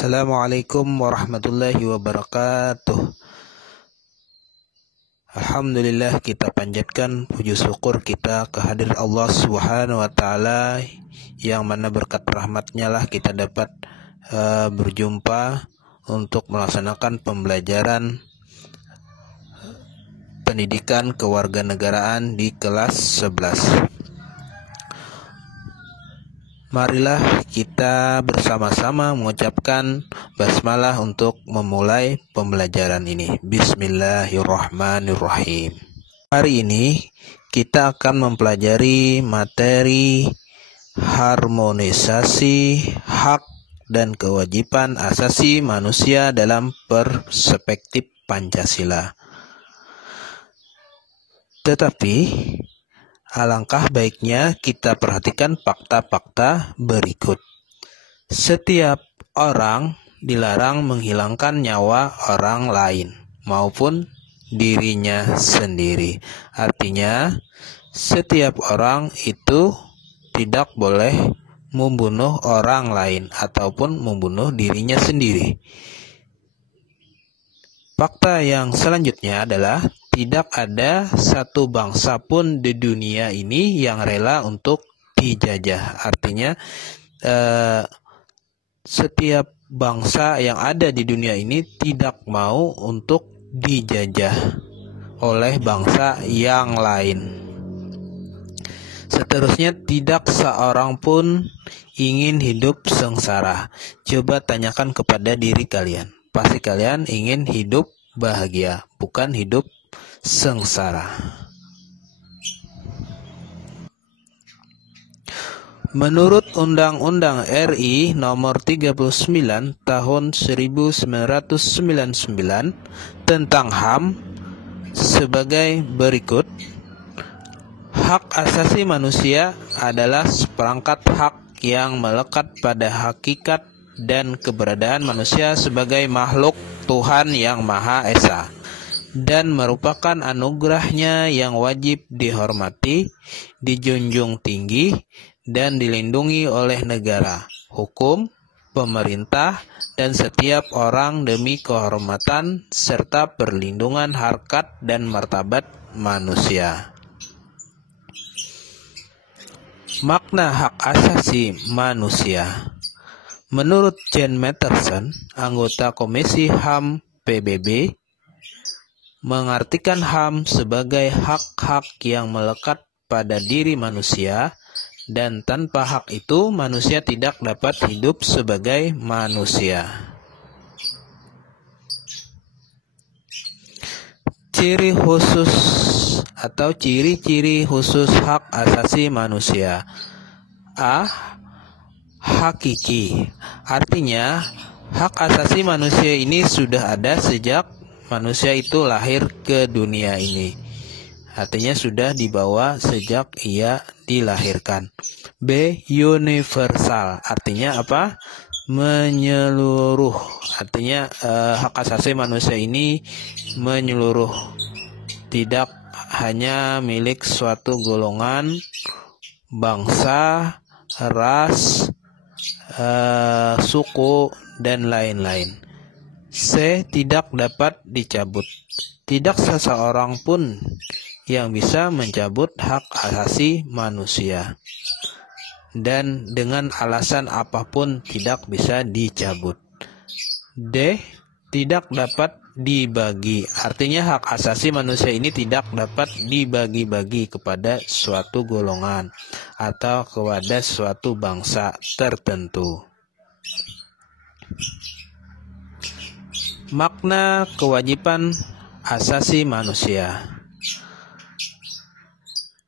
Assalamualaikum warahmatullahi wabarakatuh. Alhamdulillah, kita panjatkan puji syukur kita kehadirat Allah Subhanahu wa Ta'ala, yang mana berkat rahmatnya lah kita dapat berjumpa untuk melaksanakan pembelajaran pendidikan kewarganegaraan di kelas 11. Marilah kita bersama-sama mengucapkan basmalah untuk memulai pembelajaran ini. Bismillahirrahmanirrahim. Hari ini kita akan mempelajari materi harmonisasi hak dan kewajiban asasi manusia dalam perspektif Pancasila. Tetapi alangkah baiknya kita perhatikan fakta-fakta berikut. Setiap orang dilarang menghilangkan nyawa orang lain maupun dirinya sendiri. Artinya, setiap orang itu tidak boleh membunuh orang lain ataupun membunuh dirinya sendiri. Fakta yang selanjutnya adalah tidak ada satu bangsa pun di dunia ini yang rela untuk dijajah. Artinya setiap bangsa yang ada di dunia ini tidak mau untuk dijajah oleh bangsa yang lain. Seterusnya, tidak seorang pun ingin hidup sengsara. Coba tanyakan kepada diri kalian. Pasti kalian ingin hidup bahagia, bukan hidup sengsara. Menurut Undang-Undang RI Nomor 39 Tahun 1999 tentang HAM sebagai berikut. Hak asasi manusia adalah seperangkat hak yang melekat pada hakikat dan keberadaan manusia sebagai makhluk Tuhan yang Maha Esa, dan merupakan anugerahnya yang wajib dihormati, dijunjung tinggi, dan dilindungi oleh negara, hukum, pemerintah, dan setiap orang demi kehormatan serta perlindungan harkat dan martabat manusia. Makna hak asasi manusia. Menurut Jan Matterson, anggota Komisi HAM PBB, mengartikan HAM sebagai hak-hak yang melekat pada diri manusia, dan tanpa hak itu manusia tidak dapat hidup sebagai manusia. Ciri khusus atau ciri-ciri khusus hak asasi manusia. A. Hakiki. Artinya, hak asasi manusia ini sudah ada sejak manusia itu lahir ke dunia ini. Artinya sudah dibawa sejak ia dilahirkan. B. Universal. Artinya apa? Menyeluruh. Artinya hak asasi manusia ini menyeluruh. Tidak hanya milik suatu golongan, bangsa, ras, suku, dan lain-lain. C. Tidak dapat dicabut. Tidak seseorang pun yang bisa mencabut hak asasi manusia, dan dengan alasan apapun tidak bisa dicabut. D. Tidak dapat dibagi. Artinya hak asasi manusia ini tidak dapat dibagi-bagi kepada suatu golongan atau kepada suatu bangsa tertentu. Makna kewajiban asasi manusia.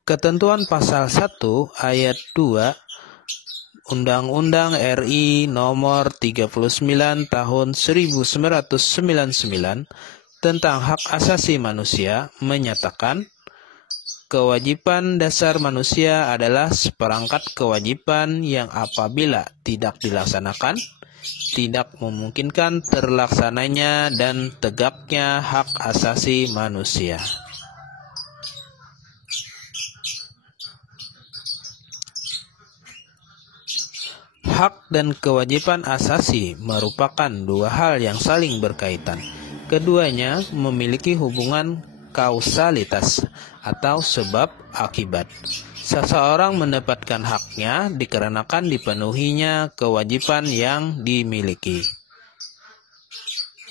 Ketentuan pasal 1 ayat 2 Undang-Undang RI Nomor 39 Tahun 1999 tentang hak asasi manusia menyatakan, kewajiban dasar manusia adalah seperangkat kewajiban yang apabila tidak dilaksanakan, tidak memungkinkan terlaksananya dan tegaknya hak asasi manusia. Hak dan kewajiban asasi merupakan dua hal yang saling berkaitan. Keduanya memiliki hubungan kausalitas atau sebab akibat. Seseorang mendapatkan haknya dikarenakan dipenuhinya kewajiban yang dimiliki.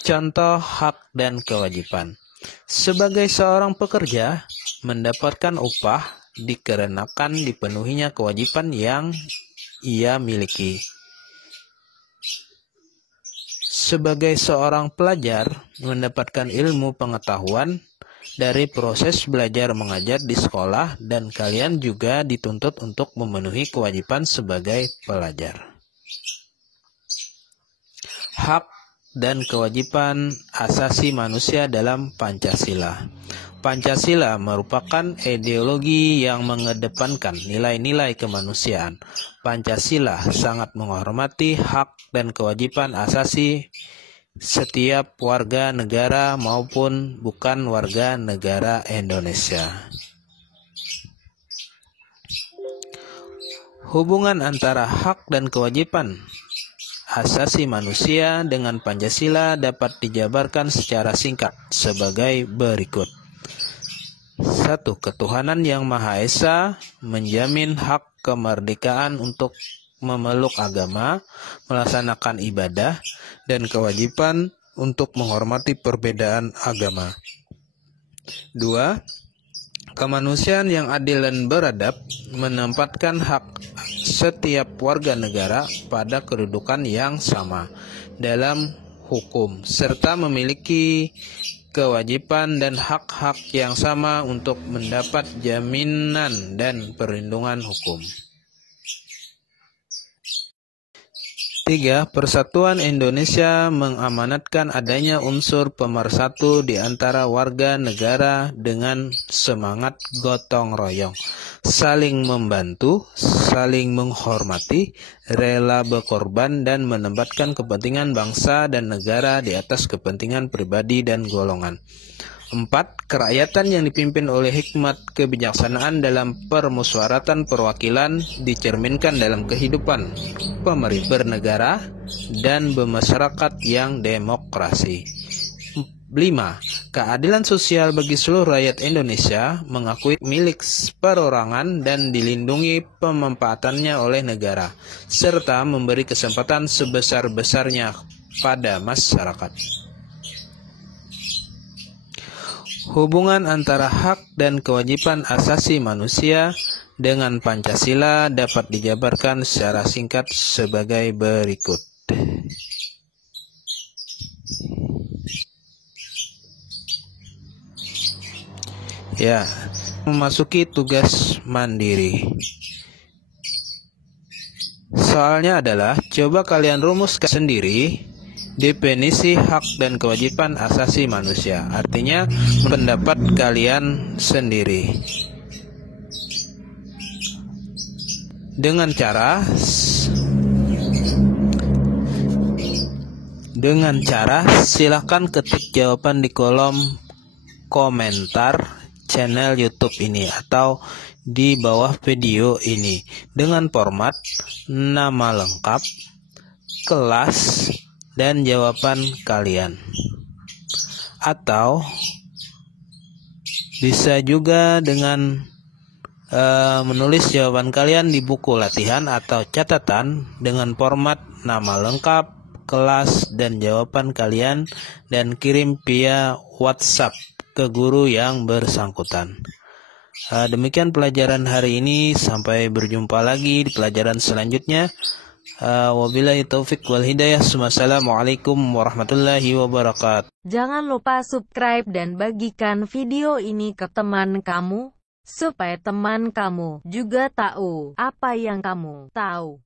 Contoh hak dan kewajiban. Sebagai seorang pekerja, mendapatkan upah dikarenakan dipenuhinya kewajiban yang ia miliki. Sebagai seorang pelajar, mendapatkan ilmu pengetahuan dari proses belajar mengajar di sekolah, dan kalian juga dituntut untuk memenuhi kewajiban sebagai pelajar. Hak dan kewajiban asasi manusia dalam Pancasila. Pancasila merupakan ideologi yang mengedepankan nilai-nilai kemanusiaan. Pancasila sangat menghormati hak dan kewajiban asasi setiap warga negara maupun bukan warga negara Indonesia. Hubungan antara hak dan kewajiban asasi manusia dengan Pancasila dapat dijabarkan secara singkat sebagai berikut. 1. Ketuhanan yang Maha Esa menjamin hak kemerdekaan untuk memeluk agama, melaksanakan ibadah, dan kewajiban untuk menghormati perbedaan agama. 2. Kemanusiaan yang adil dan beradab menempatkan hak setiap warga negara pada kedudukan yang sama dalam hukum, serta memiliki kewajiban dan hak-hak yang sama untuk mendapat jaminan dan perlindungan hukum. 3. Persatuan Indonesia mengamanatkan adanya unsur pemersatu di antara warga negara dengan semangat gotong royong, saling membantu, saling menghormati, rela berkorban, dan menempatkan kepentingan bangsa dan negara di atas kepentingan pribadi dan golongan. 4. Kerakyatan yang dipimpin oleh hikmat kebijaksanaan dalam permusyawaratan perwakilan dicerminkan dalam kehidupan bernegara dan bermasyarakat yang demokrasi. 5. Keadilan sosial bagi seluruh rakyat Indonesia mengakui milik perorangan dan dilindungi pemanfaatannya oleh negara, serta memberi kesempatan sebesar-besarnya pada masyarakat. Hubungan antara hak dan kewajiban asasi manusia dengan Pancasila dapat dijabarkan secara singkat sebagai berikut. Ya, memasuki tugas mandiri. Soalnya adalah, coba kalian rumuskan sendiri definisi hak dan kewajiban asasi manusia. Artinya, pendapat kalian sendiri. Dengan cara silahkan ketik jawaban di kolom komentar channel YouTube ini atau di bawah video ini dengan format nama lengkap, kelas, dan jawaban kalian. Atau bisa juga dengan menulis jawaban kalian di buku latihan atau catatan dengan format nama lengkap, kelas, dan jawaban kalian, dan kirim via WhatsApp ke guru yang bersangkutan. Demikian pelajaran hari ini. Sampai berjumpa lagi di pelajaran selanjutnya. Wabillahi taufik wal hidayah. Wassalamualaikum warahmatullahi wabarakatuh. Jangan lupa subscribe dan bagikan video ini ke teman kamu, supaya teman kamu juga tahu apa yang kamu tahu.